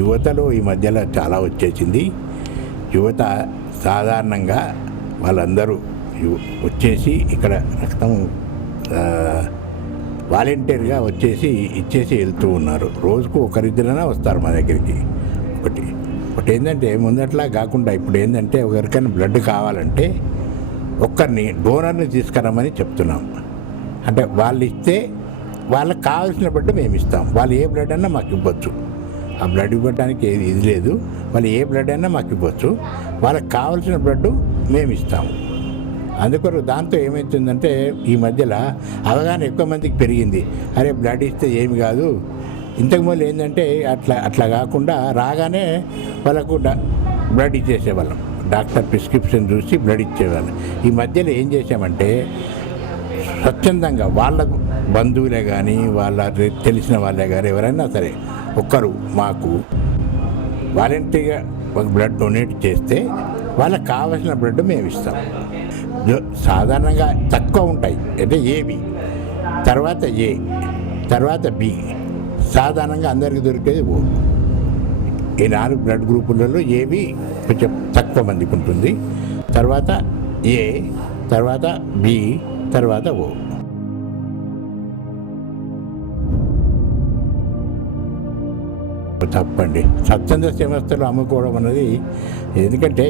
యువతలో ఈ మధ్యలో చాలా వచ్చేసింది. యువత సాధారణంగా వాళ్ళందరూ వచ్చేసి ఇక్కడ రక్తం వాలంటీర్గా వచ్చేసి ఇచ్చేసి వెళ్తూ ఉన్నారు. రోజుకు ఒకరిద్దరైనా వస్తారు మా దగ్గరికి. ఒకటి ఏంటంటే ముందట్లా కాకుండా ఇప్పుడు ఏంటంటే ఎవరికైనా బ్లడ్ కావాలంటే ఒక్కరిని డోనర్ని తీసుకురమ్మని చెప్తున్నాం. అంటే వాళ్ళు ఇస్తే వాళ్ళకి కావాల్సిన బ్లడ్ మేము ఇస్తాం. వాళ్ళు ఏ బ్లడ్ అన్నా మాకు ఇవ్వచ్చు. ఆ బ్లడ్ ఇవ్వడానికి ఇది లేదు. వాళ్ళు ఏ బ్లడ్ అయినా మాకు ఇవ్వచ్చు. వాళ్ళకి కావాల్సిన బ్లడ్ మేము ఇస్తాము. అందుకొరకు దాంతో ఏమవుతుందంటే ఈ మధ్యలో అవగాహన ఎక్కువ మందికి పెరిగింది. అరే బ్లడ్ ఇస్తే ఏమి కాదు. ఇంతకుముందు ఏంటంటే అట్లా కాకుండా రాగానే వాళ్ళకు బ్లడ్ ఇచ్చేసేవాళ్ళం. డాక్టర్ ప్రిస్క్రిప్షన్ చూసి బ్లడ్ ఇచ్చేవాళ్ళం. ఈ మధ్యలో ఏం చేసామంటే స్వచ్ఛందంగా వాళ్ళ బంధువులే కానీ వాళ్ళ తెలిసిన వాళ్ళే కానీ ఎవరైనా సరే ఒక్కరు మాకు వాలంటీర్గా ఒక బ్లడ్ డొనేట్ చేస్తే వాళ్ళకి కావాల్సిన బ్లడ్ మేము ఇస్తాం. సాధారణంగా తక్కువ ఉంటాయి. అంటే ఏబి, తర్వాత ఏ, తర్వాత బి, సాధారణంగా అందరికీ దొరికేది ఓ. ఈ 4 బ్లడ్ గ్రూపులలో ఏబి కొంచెం తక్కువ మందికి ఉంటుంది. తర్వాత ఏ, తర్వాత బి, తర్వాత ఓ. తప్పండి. స్వచ్ఛంద సంస్థలు అమ్ముకోవడం అన్నది ఎందుకంటే